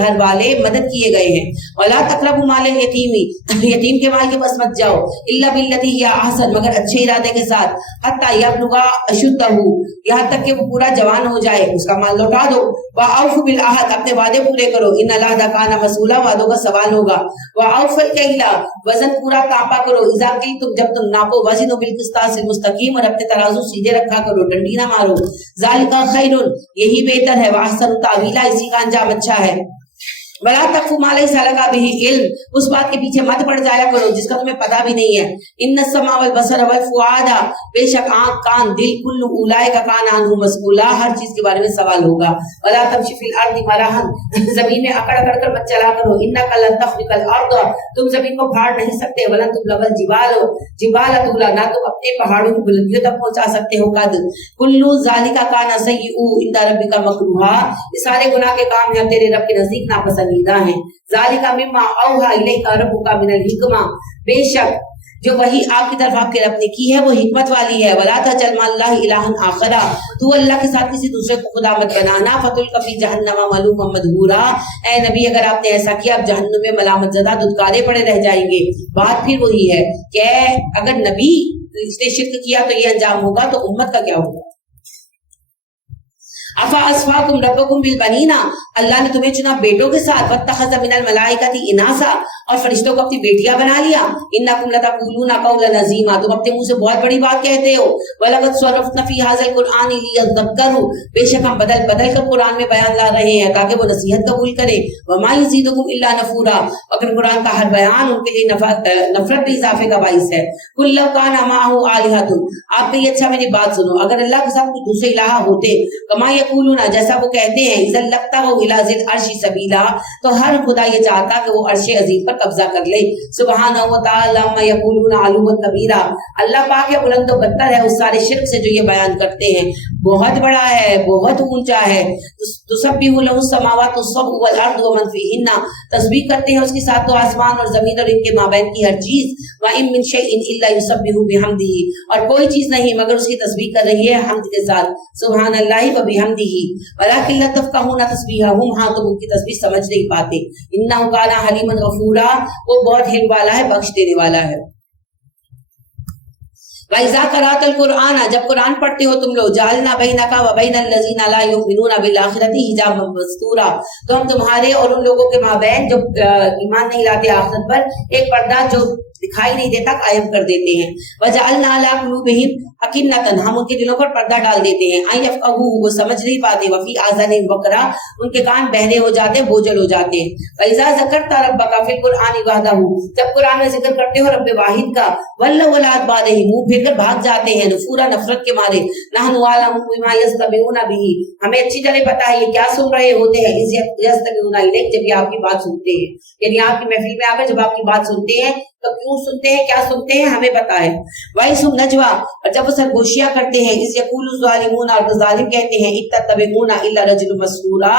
گھر والے مدد کیے گئے ہیں. ولا تقربوا مال الیتیم، یتیم کے مال کے پاس مت جاؤ. الا باللتی ہی احسن، مگر اچھے ارادے کے ساتھ. حتی یبلغ اشدہ، یہاں تک کہ وہ پورا جوان ہو جائے، اس کا مال لوٹا دو. واوفوا بالعہد، اپنے وعدے پورے کرو. ان العہد کان مسئولا، وعدوں کا سوال ہوگا. واوفوا الکیل، وزن پورا ناپا کرو. اذا کلتم، جب تم ناپو. وزنوا بالقسطاس المستقیم، اور اپنے ترازو سیدھے رکھا کرو، ڈنڈی نہ مارو. ذالک خیر، یہی بہتر ہے. واحسن تاویلا، اسی کا انجام اچھا ہے. ولا تقف ما لیس لک به علم، اس بات کے پیچھے مت پڑ جایا کرو جس کا تمہیں پتہ بھی نہیں ہے. ان السمع والبصر والفؤاد، بے شک آنکھ، کان، دل، کل اولئک کان عنہ مسئولا، ہر چیز کے بارے میں سوال ہوگا. ولا تمشی فی الارض مرحا، زمین میں اکڑ اکڑ کر مت چلا کرو. انک لن تخرق الارض، تم زمین کو پھاڑ نہیں سکتے. ولن تبلغ الجبال طولا، نہ تم اپنے پہاڑوں کی بلندیوں تک پہنچا سکتے ہو. قد کل ذالک کان سیئہ عند ربک مکروہا، یہ سارے گناہ کے کام ہیں تیرے رب کے نزدیک ناپسند ہیں. ذالک مما اوحی الیک ربک من الحکمہ، بے شک جو وہی آپ کی طرف آپ کے رب نے کی ہے وہ حکمت والی ہے. ولا تجعل مع اللہ الہا آخر، تو اللہ کے ساتھ کسی دوسرے کو خدا مت بنانا. فتلق فی جہنم ملوما مدحورا، اے نبی اگر آپ نے ایسا کیا آپ جہنم میں ملامت زدہ دھتکارے پڑے رہ جائیں گے. بات پھر وہی ہے کہ اگر نبی اس نے شرک کیا تو یہ انجام ہوگا، تو امت کا کیا ہوگا. افا اسفاکم ربکم بالبنین، اللہ نے تمہیں چنا بیٹوں کے ساتھ. واتخذ من الملائکۃ اناسا، اور فرشتوں کو اپنی بیٹیاں بنا لیا. انکم لتقولون قولا عظیما، تم اپنے منہ سے بہت بڑی بات کہتے ہو. ولقد صرفنا فی ھذا القرآن لیذکروا، بے شک ہم بدل بدل کر قرآن میں بیان لا رہے ہیں تاکہ وہ نصیحت قبول کریں. وما یزیدکم الا نفورا، اگر قرآن کا ہر بیان ان کے لیے نفرت بھی اضافے کا باعث ہے. قل لو کان معہ آلہۃ، آپ کہیے اچھا میری بات سنو، اگر اللہ کے ساتھ کوئی دوسرے الہ ہوتے، کما یقولون، جیسا وہ کہتے ہیں، اذا لابتغوا الی ذی العرش سبیلا، تو ہر خدا یہ چاہتا کہ وہ عرش عظیم پر قبضہ کر لے. سبحانہ و تعالی عما یقولون علوا کبیرا، اللہ پاک ہے، بلند و برتر ہے اس سارے شرک سے جو یہ بیان کرتے ہیں. بہت بڑا ہے، بہت اونچا ہے. تسبح لہ السماوات السبع والارض ومن فیہن، تسبیح کرتے ہیں اس کے ساتھ تو آسمان اور زمین اور ان کے مابین کی ہر چیز. وان من شیء الا یسبح بحمدہ، اور کوئی چیز نہیں مگر اس کی تسبیح کر رہی ہے حمد کے ساتھ. سبحان اللہ و بحمدہ ولکن لا تفقهون تسبیحهم، ہاں تم ان کی تسبیح سمجھ نہیں پاتے. انہ کان حلیما غفورا، وہ بہت حلم والا ہے، بخش دینے والا ہے. وَإِذَا قَرَأْتَ الْقُرْآنَ، جب قرآن پڑھتے ہو تم لوگ، جَعَلْنَا بَيْنَكَ وَبَيْنَ الَّذِينَ لَا يُؤْمِنُونَ بِالْآخِرَةِ حِجَابًا مَسْتُورًا، تو ہم تمہارے اور ان لوگوں کے مابین جو ایمان نہیں لاتے آخرت پر ایک پردہ جو دکھائی نہیں دیتا قائم کر دیتے ہیں. وَجَعَلْنَا عَلَىٰ قُلُوبِهِمْ أَكِنَّةً، ہم ان کے دلوں پر پردہ ڈال دیتے ہیں. أَن يَفْقَهُوهُ، وہ سمجھ نہیں پاتے. وَفِي آذَانِهِمْ وَقْرًا، ان کے کان بہرے ہو جاتے، بوجھل ہو جاتے ہیں. وَإِذَا ذَكَرْتَ رَبَّكَ فِي الْقُرْآنِ وَحْدَهُ، جب قرآن میں ذکر کرتے ہو رب واحد کا، وَلَّوْا عَلَىٰ أَدْبَارِهِمْ، منہ پھیر کر بھاگ جاتے ہیں، نفورا نفرت کے مارے. نَحْنُ أَعْلَمُ بِمَا يَسْتَمِعُونَ بِهِ، ہمیں اچھی طرح پتہ ہے یہ کیا سن رہے ہوتے ہیں. إِذْ يَسْتَمِعُونَ إِلَيْكَ، جب یہ آپ کی بات سنتے ہیں، یعنی آپ کی محفل میں آ کر جب آپ کی بات سنتے ہیں تو کیوں سنتے ہیں، کیا سنتے ہیں، ہمیں پتہ ہے. وَإِذْ نَجْوَىٰ، اور جب وہ سرگوشیاں کرتے ہیں. إِذْ يَقُولُ الظَّالِمُونَ، اور ظالم کہتے ہیں، إِن تَتَّبِعُونَ إِلَّا رَجُلًا مَسْحُورًا،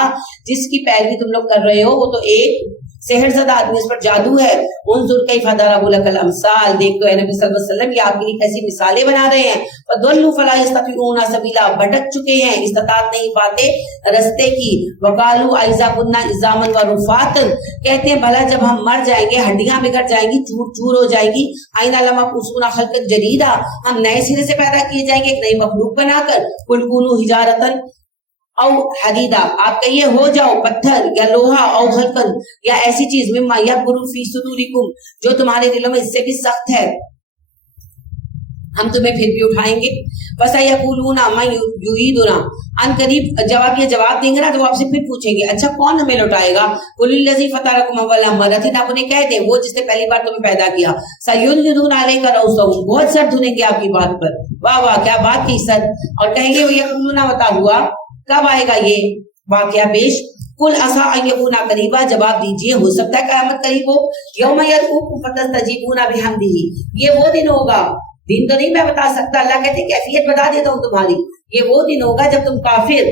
جس کی پیروی تم لوگ کر رہے ہو وہ تو ایک سحر زدہ آدمی، اس پر جادو ہے. انظر کیف ضربوا لك الامثال، دیکھو اے نبی صلی اللہ علیہ وسلم یہ آپ کے لیے کیسی مثالیں بنا رہے ہیں. فضلوا فلا يستطيعون سبیلا، بھٹک چکے ہیں، استطاعت نہیں پاتے رستے کی. وقالوا اذا كنا عظاما ورفاتا، کہتے ہیں بھلا جب ہم مر جائیں گے، ہڈیاں بگڑ جائیں گی، چور چور ہو جائیں گی. اینا لمبعوثون خلقا جدیدا، ہم نئے سرے سے پیدا کیے جائیں گے ایک نئی مخلوق بنا کر. قل كونوا حجارة او حدیدہ، آپ کہیے ہو جاؤ پتھر یا لوہا، او خلقن، یا ایسی چیز، مما یکبر فی صدورکم، جو تمہارے دلوں میں اس سے بھی سخت ہے، ہم تمہیں پھر بھی اٹھائیں گے. فَسَيَقُولُونَ مَن يُعِيدُنَا، ان قریب جواب یہ جواب دیں گے نا تو وہ آپ سے پھر پوچھیں گے اچھا کون ہمیں لوٹائے گا. قُلِ الَّذِي فَطَرَكُمْ أَوَّلَ مَرَّةٍ، آپ انہیں کہہ دیں وہ جس نے پہلی بار تمہیں پیدا کیا. سَيُنْغِضُونَ عَلَيْكَ رُءُوسَهُمْ، بہت سر دھنیں گے آپ کی بات پر. واہ واہ کیا بات کی سر. اور کہیں گے وَيَقُولُونَ مَتَىٰ ہُوَ، کب آئے گا یہ واقعہ پیش. قُلْ عَسَىٰ أَن يَكُونَ قَرِيبًا، جواب دیجئے ہو سکتا ہے قیامت قریب ہو. یوم یدعوکم فتستجیبون بحمدہ، یہ وہ دن ہوگا، دن تو نہیں میں بتا سکتا، اللہ کہتے ہیں کیفیت بتا دیتا ہوں تمہاری. یہ وہ دن ہوگا جب تم کافر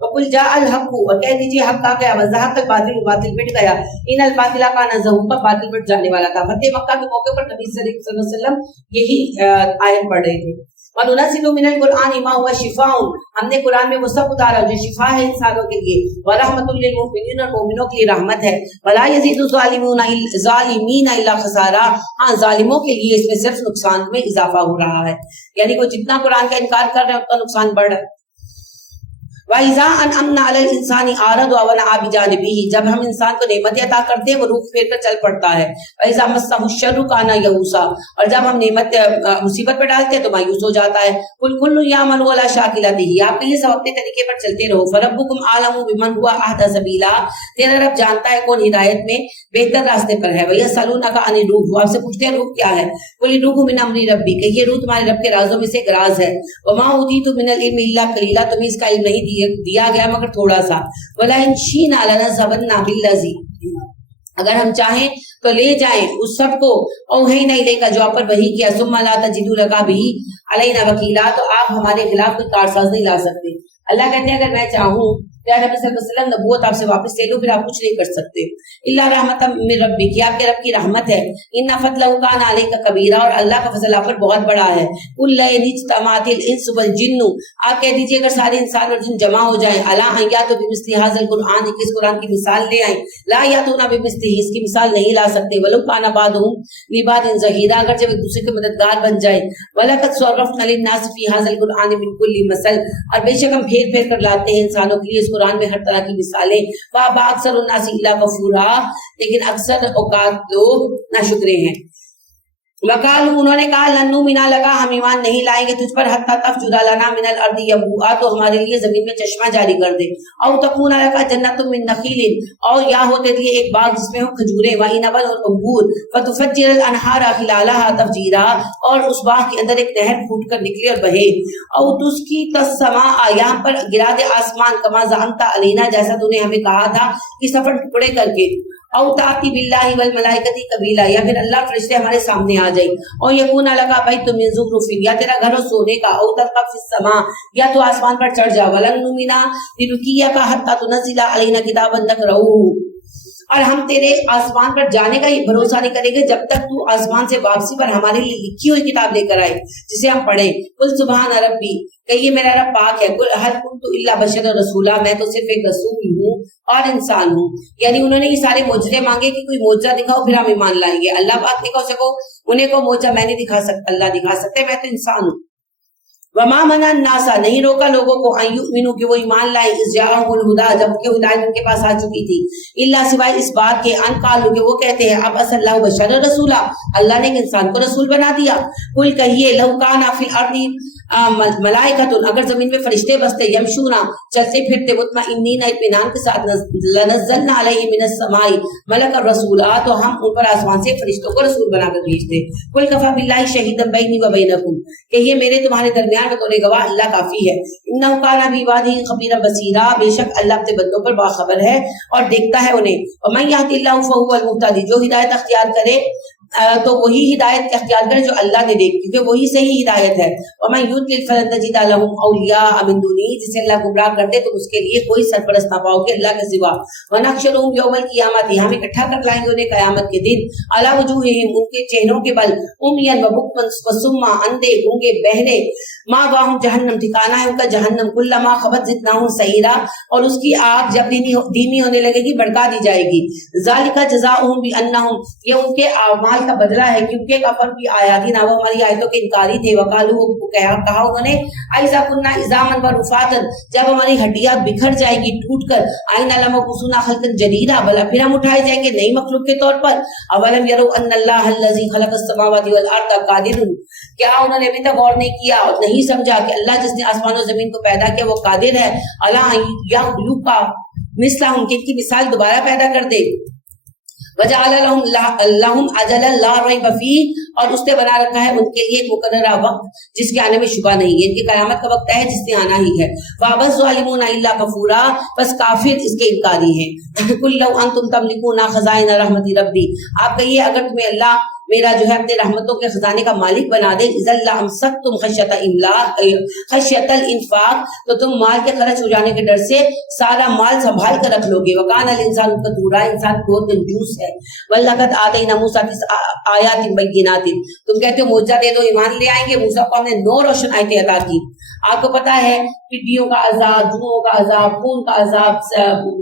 وقل جاء الحق، اور کہہ دیجیے حق آ گیا، وزہق الباطل، باطل مٹ گیا، ان الباطل کان زہوقا، باطل مٹ جانے والا تھا۔ فتح مکہ کے موقع پر نبی صلی اللہ علیہ وسلم یہی آیت پڑھ رہے تھے۔ وَنُنَزِّلُ مِنَ الْقُرْآنِ مَا هُوَ شِفَاءٌ، ہم نے قرآن میں وہ سب اتارا جو شفا ہے انسانوں کے لیے، وَرَحْمَةٌ لِّلْمُؤْمِنِينَ، اور مومنوں کے لیے رحمت ہے، وَلَا يَزِيدُ الظَّالِمِينَ إِلَّا خَسَارًا، ہاں ظالموں کے لیے اس میں صرف نقصان میں اضافہ ہو رہا ہے، یعنی وہ جتنا قرآن کا انکار کر رہے ہیں اتنا نقصان بڑھ رہا ہے۔ وَإِذَا أَنْعَمْنَا عَلَى الْإِنسَانِ أَعْرَضَ وَنَأَىٰ بِجَانِبِهِ، جب ہم انسان کو نعمتیں عطا کرتے ہیں وہ رخ پھیر کر چل پڑتا ہے۔ وَإِذَا مَسَّهُ الشَّرُّ كَانَ يَئُوسًا، اور جب ہم نعمت مصیبت پہ ڈالتے ہیں تو مایوس ہو جاتا ہے۔ قُلْ كُلٌّ يَعْمَلُ عَلَىٰ شَاكِلَتِهِ، آپ کہیے سب اپنے طریقے پر چلتے رہو۔ فَرَبُّكُمْ أَعْلَمُ بِمَنْ هُوَ أَهْدَىٰ سَبِيلًا، تیرا رب جانتا ہے کون ہدایت میں بہتر راستے پر ہے۔ وَيَسْأَلُونَكَ عَنِ الرُّوحِ، وہ آپ سے پوچھتے ہیں روح کیا ہے۔ قُلِ الرُّوحُ مِنْ أَمْرِ رَبِّي، کہیے روح تمہارے رب کے رازوں میں سے ایک راز ہے۔ وَمَا أُوتِيتُم مِنَ الْعِلْمِ إِلَّا قَلِيلًا، تمہیں اس کا علم نہیں دیا گیا مگر تھوڑا سا۔ وَلَئِن شِئْنَا لَنَذْهَبَنَّ بِالَّذِي، اگر ہم چاہیں تو لے جائیں اس سب کو اوحینا الیک جو آپ پر وحی کیا، ثم لا تجدوا لک بہ علینا وکیلا، تو آپ ہمارے خلاف کوئی کارساز نہیں لا سکتے۔ اللہ کہتے ہیں اگر میں چاہوں یا نبی صلی اللہ علیہ وسلم نبوت آپ سے واپس لے لو، پھر آپ کچھ نہیں کر سکتے۔ الا رحمۃ من ربک، کہ آپ کے رب کی رحمت ہے۔ ان فضلہ کان علیک کبیرا، اور اللہ کا فضل آپ پر بہت بڑا ہے۔ قل لئن اجتمعت الانس والجن، آپ کہہ دیجئے اگر سارے انسان اور جن جمع ہو جائیں، الا ان یاتوا بمثل هذا القرآن، کہ اس قرآن کی مثال لے آئیں، لا یاتون بمثلہ، اس کی مثال نہیں لا سکتے۔ ولو کان بعضهم لبعض ظہیرا، اگر جب ایک دوسرے کے مددگار بن جائے۔ ولقد صرفنا للناس في هذا القرآن من كل مثل، اور بے شک ہم پھیر پھیر کر لاتے ہیں انسانوں کے لیے اس قرآن میں ہر طرح کی مثالیں۔ فابى اکثر الناس الا کفورا، لیکن اکثر اوقات لوگ ناشکرے ہیں۔ وقالوا، انہوں نے کہا لن نؤمن لک، ہم ایمان نہیں لائیں گے تجھ پر حتی تفجر لنا من الارض ينبوعا، تو ہمارے لیے زمین میں چشمہ جاری کر دے۔ او تکون لک جنۃ من نخیل، اور یا ہو تیرے لیے ایک باغ جس میں ہو کھجوریں، وعنب اور انگور، فتفجر الانہار خلالها تفجیرا، اور اس باغ کے اندر ایک نہر پھوٹ کر نکلے اور بہے۔ او تسقط السماء، یہاں پر گرا دے آسمان، کما زعمت علینا، جیسا تو نے ہمیں کہا تھا کہ سفر ٹکڑے کر کے۔ او تاتی باللہ والملائکۃ قبیلا، یا پھر اللہ فرشتے ہمارے سامنے آ جائیں۔ او یکون لک بیت من زخرف، یا تیرا گھر ہو سونے کا۔ او ترقى فی السماء، یا تو آسمان پر چڑھ جا۔ ولن نؤمن لرقیک حتی تنزل علینا کتابا نقرؤہ، اور ہم تیرے آسمان پر جانے کا یہ بھروسہ نہیں کریں گے جب تک تو آسمان سے واپسی پر ہمارے لیے لکھی ہوئی کتاب لے کر آئے جسے ہم پڑھیں۔ قل سبحان ربی، کہیے میرا رب پاک ہے۔ قل هل كنت الا بشرا رسولا، میں تو صرف ایک رسول ہوں اور انسان ہوں۔ یعنی انہوں نے یہ سارے معجزے مانگے کہ کوئی معجزہ دکھاؤ پھر ہم ایمان لائیں گے۔ اللہ پاک نے کہا سکو انہیں کو معجزہ میں نہیں دکھا سکتا، اللہ دکھا سکتے، میں تو انسان ہوں۔ وما منع الناس، نہیں روکا لوگوں کو، ان یؤمنوا کہ وہ ایمان لائیں، اذ جاءهم الہدی، جب کہ ہدایت ان کے پاس آ چکی تھی، الا سوائے اس بات کے، ان قالوا کہ وہ کہتے ہیں اب اصل اللہ بشر رسولا، اللہ نے ایک انسان کو رسول بنا دیا۔ قل کہیے لو کان فی الارض ملائکۃ، اگر زمین میں فرشتے بستے، یمشون چلتے پھرتے، مطمئنین اطمینان کے ساتھ، لنزلنا علیہم من السماء ملکا رسولا، تو ہم ان پر آسمان سے فرشتوں کو رسول بنا کر بھیجتے۔ قل کفی باللہ شہیدا بینی و بینکم، کہیے میرے تمہارے درمیان بطور گواہ اللہ کافی ہے۔ انہ کان بعبادہ خبیرا بصیرا، بے شک اللہ اپنے بندوں پر باخبر ہے اور دیکھتا ہے انہیں۔ ومن یہد اللہ فہو المہتدی، جو ہدایت اختیار کرے تو وہی ہدایت اختیار کرے جو اللہ نے دے، کیونکہ وہی صحیح ہدایت ہے۔ ومن یضلل فلن تجد لهم اولیاء من دونہ، جسے اللہ گمراہ کر دے تو اس کے لیے کوئی سرپرست نہ پاؤ گے اللہ کے سوا۔ ونحشرهم یوم القیامۃ، ہم اکٹھا کر لائیں گے انہیں قیامت کے دن، علی وجوہہم، ان کے چہروں کے بل، عمیا وبکما وصما، اندھے گونگے بہرے، مأواہم جہنم، ٹھکانہ ہے ان کا جہنم، کلما خبت زدناہم سعیرا، اور اس کی آگ جب دھیمی ہونے لگے گی بڑھکا دی جائے گی۔ ذالک جزاؤہم بانہم، یہ ان کے اعمال کا بدلہ ہے کیونکہ کفر بھی آیاتنا، وہ ہماری آیتوں کے انکاری تھے۔ وقالوا، کہا انہوں نے، اذا كنا عظاما ورفاتا، جب ہماری ہڈیاں بکھر جائیں گی ٹوٹ کر، اینا لمبعوثون خلقا جدیدا، بھلا پھر ہم اٹھائے جائیں گے نئی مخلوق کے طور پر۔ اولم يروا ان اللہ الذي خلق السماوات والارض قادر، کیا انہوں نے ابھی تک غور نہیں کیا اور نہیں سمجھا کہ اللہ جس نے آسمان و زمین کو پیدا کیا وہ قادر ہے، الا ان یخلق مثلهم، کہ ان کی مثال دوبارہ پیدا کر دے۔ وجعل لهم اجلا لا ریب فیہ، اور اس نے بنا رکھا ہے ان کے لیے ایک مقررہ وقت جس کے آنے میں شبہ نہیں ہے، ان کی قیامت کا وقت ہے جس نے آنا ہی ہے۔ وابى الظالمون الا کفورا، بس کافر اس کے انکاری ہیں۔ قل لو انتم تملكون خزائن رحمت ربی، آپ کہیے اگر تمہیں اللہ میرا جو ہے اپنے رحمتوں کے خزانے کا مالک بنا دے. اذا لامسکتم خشیۃ الانفاق, تو تم مال کے خرچ ہو جانے کے ڈر سے سارا مال سنبھال کر رکھ لو گے. وکان الانسان قتورا, انسان بہت کنجوس ہے. ولقد آتینا موسیٰ آیات بینات, تم کہتے ہو معجزہ دے دو ایمان لے آئیں گے. موسیٰ کو ہم نے 9 روشن آیتیں عطا کی. آپ کو پتا ہے ٹڈیوں کا عذاب, جوؤں کا عذاب, خون کا عذاب,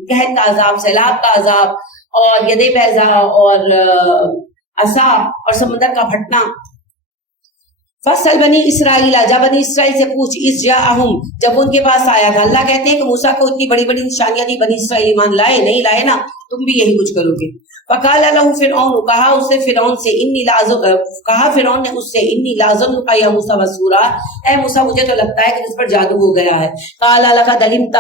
قحط کا عذاب, سیلاب کا عذاب, اور ید بیضا اور عصا اور سمندر کا پھٹنا. فصل بنی اسرائیل, جب بنی اسرائیل سے پوچھ, اس جاءہم, جب ان کے پاس آیا تھا. اللہ کہتے ہیں کہ موسیٰ کو اتنی بڑی بڑی نشانیاں دی, بنی اسرائیل ایمان لائے نہیں لائے نا, تم بھی یہی کچھ کرو گے. فقال له فرعون, کہا اس سے فرعون سے, کہا فرعون نے اس سے, انی لاظنک یا موسیٰ مسحورا, اے موسیٰ مجھے تو لگتا ہے کہ اس پر جادو ہو گیا ہے. قال لقد علمت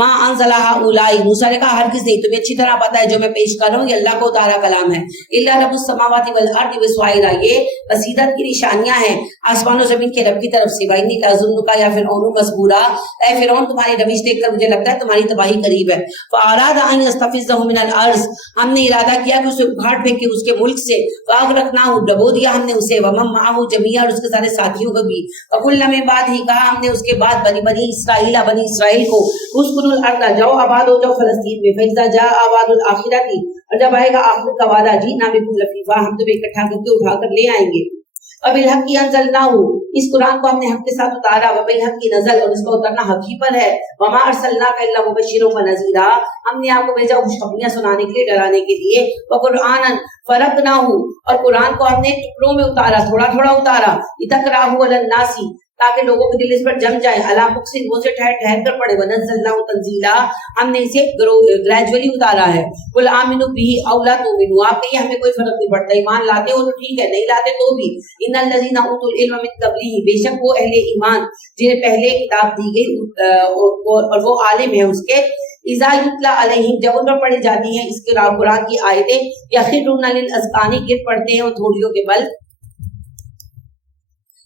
ما انزل هؤلاء, موسیٰ نے کہا ہرگز نہیں, تمہیں اچھی طرح پتا ہے جو میں پیش کر رہا ہوں یہ اللہ کو اتارا کلام ہے. الا رب السماوات والارض بصائر, یہ بصیرت کی نشانیاں ہیں آسمان و زمین کے رب کی طرف سے. وانی لاظنک یا فرعون مسحورا, اے فرعون تمہاری روش دیکھ کر مجھے لگتا ہے تمہاری تباہی قریب ہے. فاراد ان یستفزه من الارض, ہم نے ارادہ کیا کہ اسے اکھاڑ پھینکے اس کے ملک سے. فاغرقناہ, ڈبو دیا ہم نے اسے, ومن معه جميعا, اور اس کے سارے ساتھیوں کو بھی. فقلنا من بعد ہی, کہا ہم نے اس کے بعد بنی اسرائیل کو, اسکنوا الارض, جاؤ آباد ہو جاؤ فلسطین میں. فاذا جاء وعد الاخرۃ, اور جب آئے گا آخرت کا وعدہ, جئنا بکم لفیفا, ہم تمہیں اکٹھا کر کے اٹھا کر لے آئیں گے. وبالحق انزلناہ, اس قرآن کو ہم نے حق کے ساتھ اتارا. وبالحق نزل, اور اس کا اترنا حق ہی پر ہے. وما ارسلناک الا مبشرا ونذیرا, ہم نے آپ کو بھیجا خوشخبریاں سنانے کے لیے, ڈرانے کے لیے. وقرآنا فرقناہ, اور قرآن کو ہم نے ٹکڑوں میں اتارا, تھوڑا تھوڑا اتارا. لتقرأہ علی الناس, تاکہ لوگوں کے دل اس پر جم جائے. علی مقصد, وہ سے ٹھہر ٹھہر کر پڑھے. ونزلناہ تنزیلا, ہم نے اسے گریجولی اتارا ہے. قل آمنوا بہ او لا تؤمنوا, آپ کہیے ہمیں کوئی فرق نہیں پڑتا, ایمان لاتے ہو تو ٹھیک ہے, نہیں لاتے تو بھی. ان الذین اوتوا العلم من قبلہ, بے شک وہ اہل ایمان جنہیں پہلے کتاب دی گئی اور وہ عالم ہیں اس کے. اذا یتلی علیہم, جب ان پر پڑھی جاتی ہیں اس کے قرآن کی آیتیں. یخرون للاذقان, گر پڑتے ہیں وہ تھوڑیوں کے بل.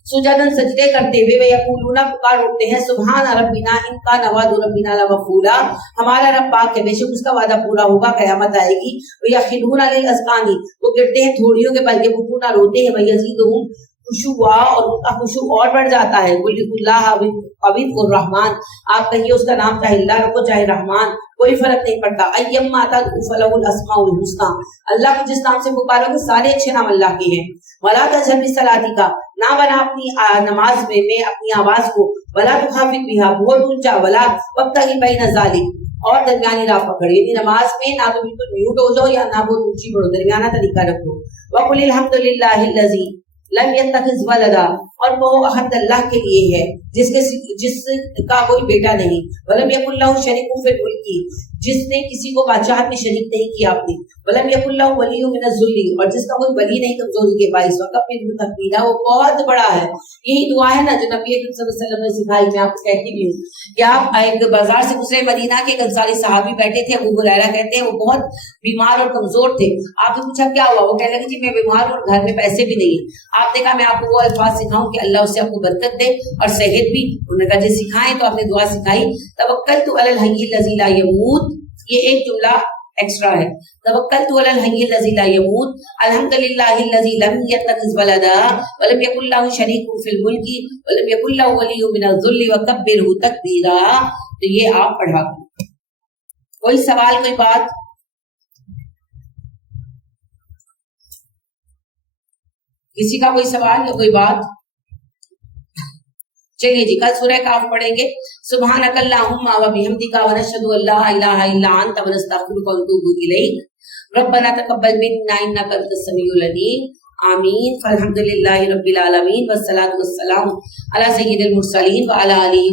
سجدن, سجدے کرتے ہوئے. ویقولون, پکار اٹھتے ہیں, سبحان ربنا ان کان وعد ربنا لمفعولا, ہمارا رب پاک ہے, بے شک اس کا وعدہ پورا ہوگا, قیامت آئے گی. ویخرون للاذقان, وہ گرتے ہیں تھوڑیوں کے بل کے, بکونا روتے ہیں. ویزیدہم خشوعا, اور ان کا خشوع اور بڑھ جاتا ہے. قل اللہ عبید الرحمن, آپ کہیے اس کا نام چاہے اللہ رکھو چاہے رحمان, کوئی فرق نہیں پڑتا. ایما تدعوا فلہ الاسماء الحسنی, اللہ کو جس نام سے پکارو گے سارے اچھے نام اللہ کے ہیں. ولا تجهر بصلاتک, نہ بنا اپنی نماز میں اپنی آواز کو. ولا تخافت بها, بہت اونچا. ولا وابتغ بین ذلک, اور درمیانی راہ پکڑ, یعنی نماز میں نہ تو بالکل میوٹ ہو جاؤ یا نہ بہت اونچی پڑھو, درمیانہ طریقہ رکھو. وقل الحمد للہ الذی لم يتخذ ولدا, اور وہ حمد اللہ کے لیے ہے جس کا کوئی بیٹا نہیں. ولم یکن لہ شریک فی الملک, جس نے کسی کو بادشاہت میں شریک نہیں کیا اپنی. ولم یکن لہ ولی من الذل, اور جس کا کوئی ولی نہیں کمزوری کے باعث. وکبرہ تکبیرا, وہ بہت بڑا ہے. یہی دعا ہے نا جو نبی اکرم صلی اللہ علیہ وسلم نے سکھائی, میں آپ کو کہتی بھی ہوں. کہ آپ ایک بازار سے گزرے, مدینہ کے ایک انصاری صحابی بیٹھے تھے, ابو ہریرہ کہتے ہیں وہ بہت بیمار اور کمزور تھے. آپ نے پوچھا کیا ہوا, وہ کہنے لگے جی میں بیمار ہوں اور گھر میں پیسے بھی نہیں. آپ نے کہا میں آپ کو وہ الفاظ سکھاؤں کہ اللہ اس سے آپ کو برکت دے اور صحت بھی. انہوں نے کہا جی سکھائیں, تو آپ نے دعا سکھائی. توکلت علی الحی الذی لا یموت, یہ ایک جملہ ایکسٹرا ہے. توکلت علی الحی الذی لا یموت, الحمدللہ الذی لم یتخذ ولدا ولم یکن لہ شریک فی الملک ولم یکن لہ ولی من الذل وکبرہ تکبیرا. تو یہ آپ پڑھا. کوئی سوال, کوئی بات؟ کسی کا کوئی سوال یا کوئی بات؟ چلیے جی, کل سورہ کاف پڑھیں گے. سبحانک اللہم و بحمدک ونشہد ان لا الہ الا انت ونستغفرک ونتوب الیک. ربنا تقبل منا انک انت السمیع العلیم. آمین. فالحمدللہ رب العالمین والصلاۃ والسلام علی سید المرسلین وعلی آلہ